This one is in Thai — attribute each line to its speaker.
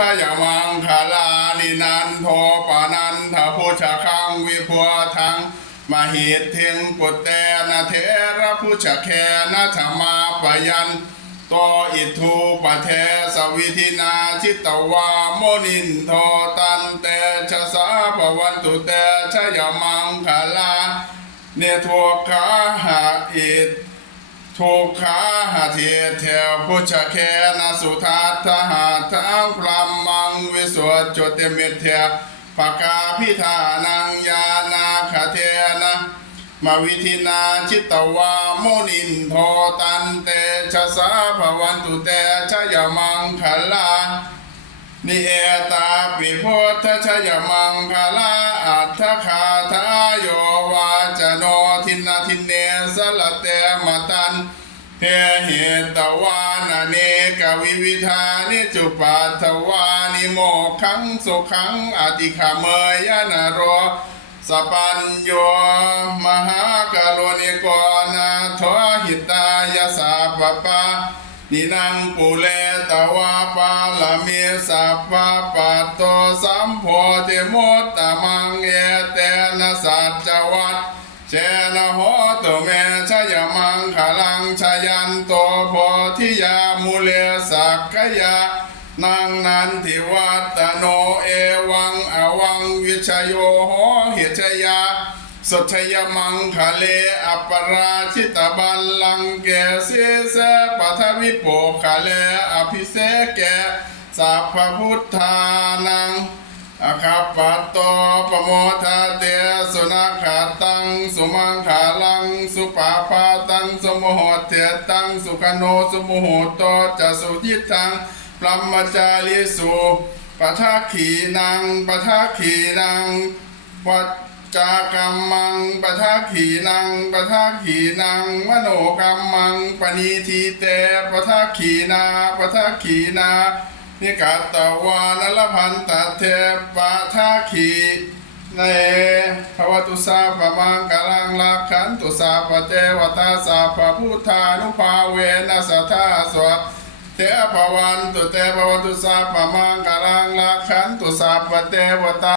Speaker 1: ชยมังคลานินันโทปานันทพุชคังวิพัวทังมหิตเทงปุตเตนะเทระพุชแคนะธรรมาปยันโตอิทูปะเทสวิธินาชิตตวาโมนินโทตันเตชะสาปวันตุเตชยมังคลาเนทวขาหะอิตทุกขาหาเทเทวพุชเคนะสุทัตถหาทังพรห จดจติมิตเทปกาพิธานังยานาคเทนะมาวิธินาจิตตวาโมนินโทตันเตชะสาภวันตุเตชะยมังคลานิเอตาปิพุทธชะยมังคลาอัตถคา เทเหตวานาเนกวิวิธานิจุปัตวานิโมขังสุขังอติขเมยนโรสปัญโยมหากโลนิโกนาทวหิตายสาปปะนินังปุเลตวาปาลามิสัพพะปัตโตสัมโพธิมุตตมังเอเตนะสัจจวัตเจนะโห โพธิยามุเลสักขยานังนันทิวัตโนเอวังอวังวิชโยโหหิชยาสุทยมังคะเลอปราชิตบัลลังเกเสเสปัทวิโปคะเลอภิเสเกสัพพพุทธานังอคัปปัตโตปโมทาเตสุนัขตังสุมังขา งสมุหเทตังสุขโนสุโมุหโตจะสุทิตังพรหมจาริสุปัทขีนังปัทขีนังวัจจากรรมังปะทะขีนังปะทะขีนังมโนกรรมังปณีทีเตปะทะขีนาปะทะขีนานิกัตวานลพันตเทปะทะขี ในภวตุสาปะมังกลังลักขันตุสาปะเทวตาสาปะพุทธานุภาเวนัสธาสวะเทพวันตุเตปวันตุสาปะมังกลังลักขันตุสาปะเทวตา